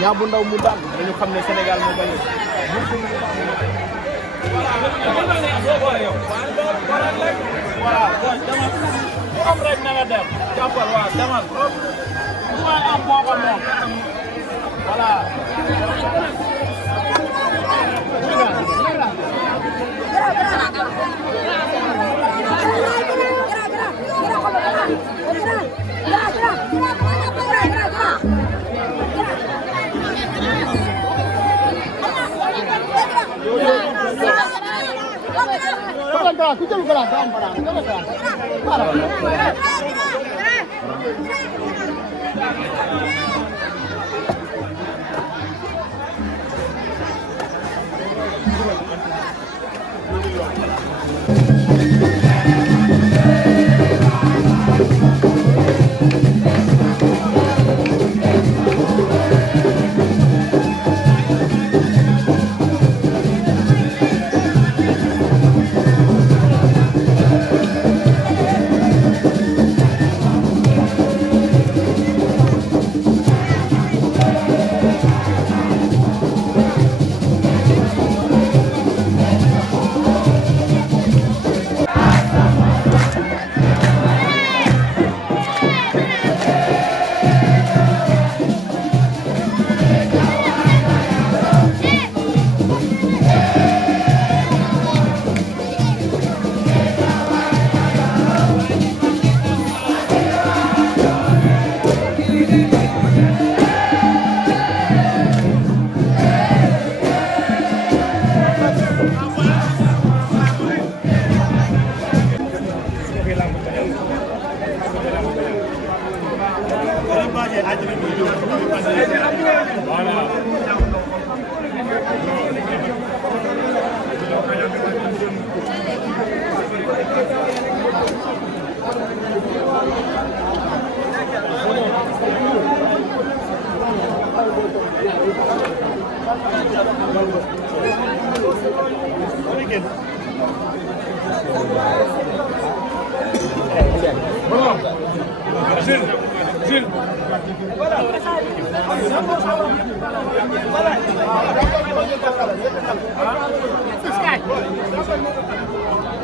ñaa bu ndaw mu daan dañu xam ne Sénégal moo gagné. voilà am rek na nga dem jàppal waaw demal lu may am moo ko moom voilà.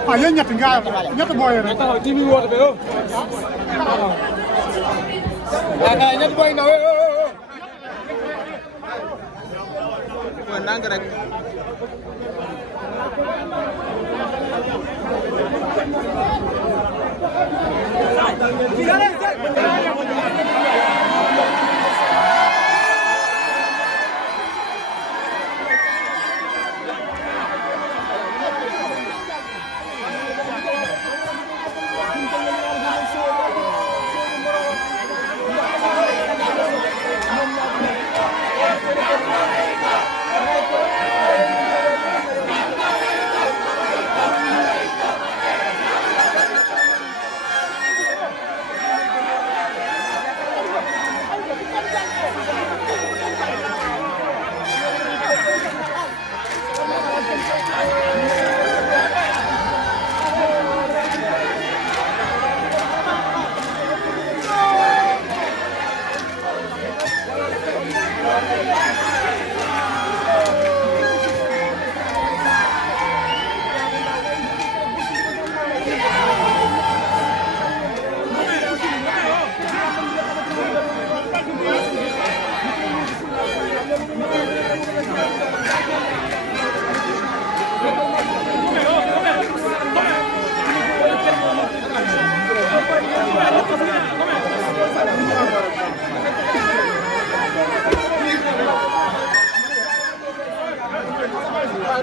ah yéen ñett nga ñett booy rek. taxaw ci biir woote bi yow. ah ñett booy ndaw yow. waaw ndànk rek.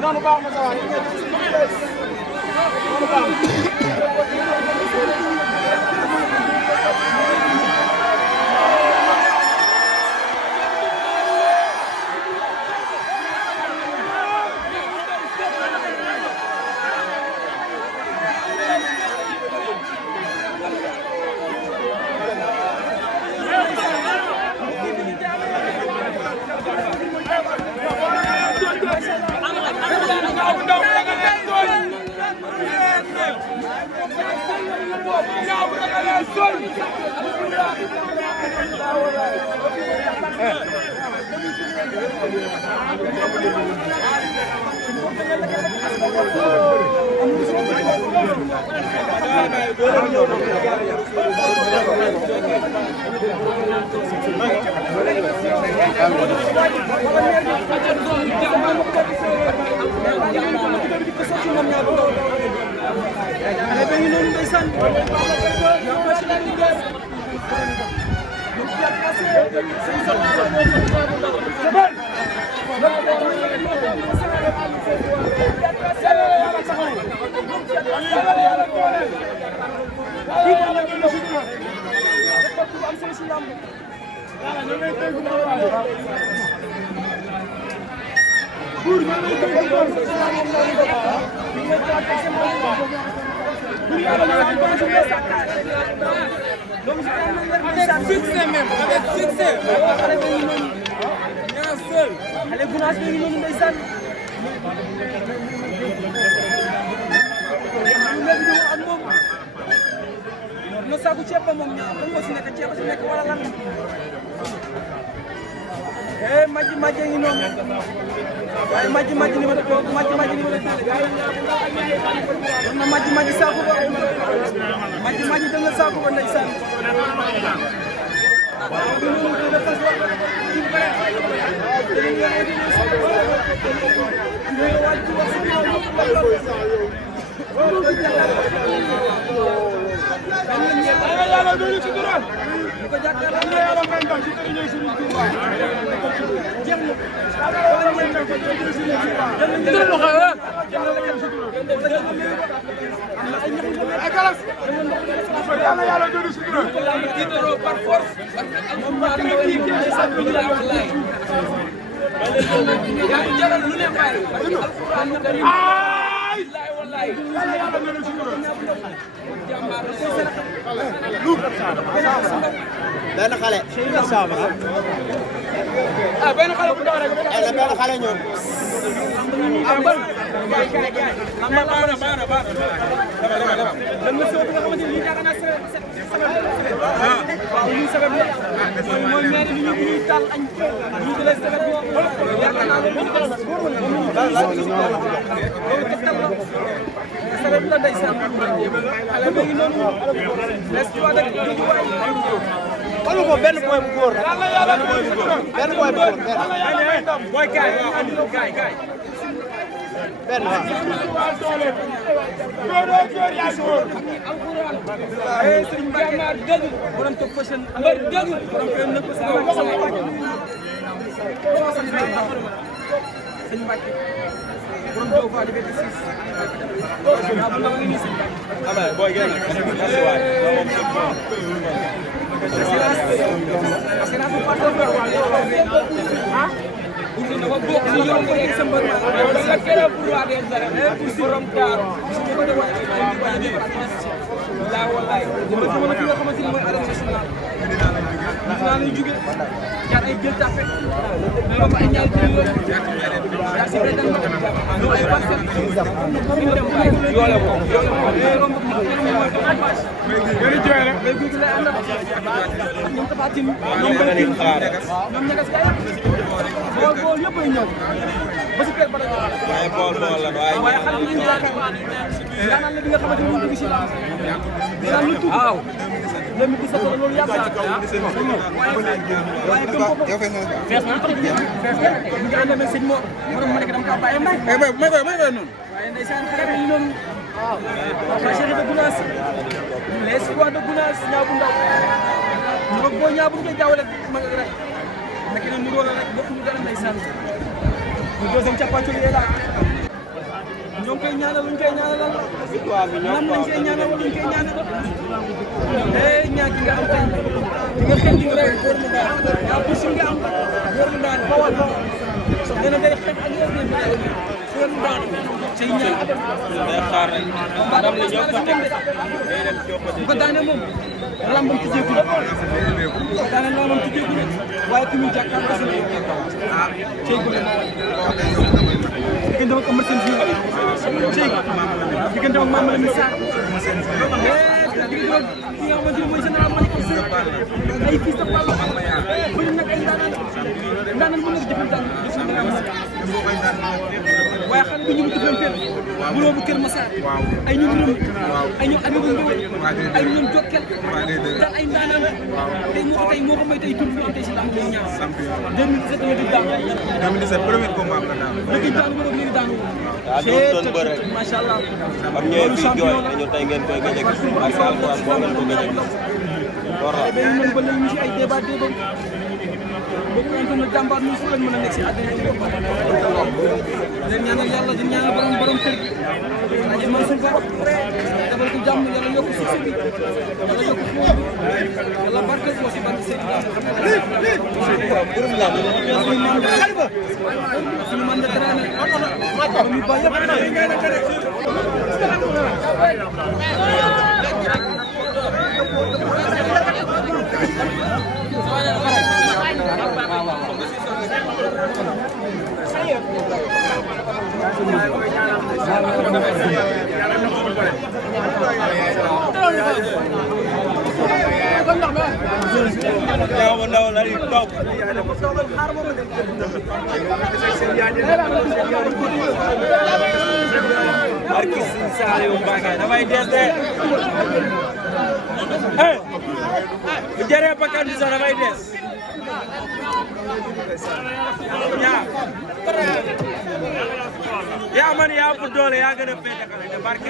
noonu baax na sa waay noonu baax benn xale. ah benn xale bu ndaw rek. benn xale ñëw. Wala ko benn boy bu góor rek. Benn boy bu góor. Boy kaay kaay. Benn waaw. Sëriñ Jàmbaar dëgg borom top fashion mbër dëgg borom ko nëpp sa sëñ Mbacke borom do fa liberté 6 bu ndaw ngi ni sëñ Mbacke boy gën Ini nama bok si yang paling sembar. Kalau kira perlu ada yang jalan, kursi orang tar. Bisa kita buat ini. Lah wallahi. Cuma kita kamu sini ada nasional. Nasional juga. Jangan ijil capek. Kalau pak nyal dulu. Ya sih kita no ay pasal. Jual apa? Jadi jual. Lagi kita anda. Yang tepatin. Yang nyagas kaya. Bool yëpp ay ñëw ba si kër ba la waaye bool la waaye xale bi ñu yaakaar daanaan la bi nga xamante ni ñu dugg si la daan lu tudd waaw le mi gis loolu yàgg na waaye gëm ko fees na trop fees na ñu ngi ànd ak sëñ Mor borom ma nekk dama ka bàyyi may noonu waaye ndeysaan xale bi noonu ma chérie de Gounass les fois de Gounass ñaa bu ndaw ñu boo ñaa bu ñu jaawale ma nga rek nak ini nuroo la rek bokk ñu dara ndeysaan ñu deuxième cappaacul yi la ñoo koy ñaanal luñ koy ñaanal victoire bi ñoo lañ koy ñaanal luñ koy ñaanal ñaa gi nga am tay di nga xel di nga rek góor mu daan yaa bu si nga am góor mu daan bawal neena day xex ak yéen bi góor mu daan ci ñaan day xaar rek ndam la ñoo ko tek day dem jokkati ko daane moom lambam ci jéku daane lambam ci jéku waaye ku ñu jàkkaar ko ci jéku diggante ak Amar Sène fii diggante ak Mame Lamine Sarr diggante ak ki nga xamante ne mooy général Malick Sy ay fils de Balla bëri nag ay ndaanaan mën na jëfandaan waaye xam nga ñu ngi jëfanteel buloo bu Kër Massar ay ñu rëm ay ñoom Abibou Ndoye ay ñoom Jokkel te ay ndaanaan tey moo ko may tey tur fi tey si lamb lay ñaan 2017 la di daan 2017 premier combat am la daan. léegi daanu ma léegi daanu doon bër rek. macha allah am ñëwee fii jooy dañu tey ngeen koy gëj a gis ak alxuraan boo ngeen ko gëj a gis. day mën ba léegi ñu si ay débat bokk nañ ko jàmbaar ñu fu lañ mën a nekk si àddina yi di ñaanal yàlla di ñaanal borom kër gi aji man suñ borom defal ko jàmm yàlla yokk succès bi yàlla yokk xéwal bi yàlla barkeel ko si barke Seydina suñu man de trané ñu ba damay des de bu jëree bakkan bi sax damay des yaa man yaa ëpp doole yaa gën a féete xale de barke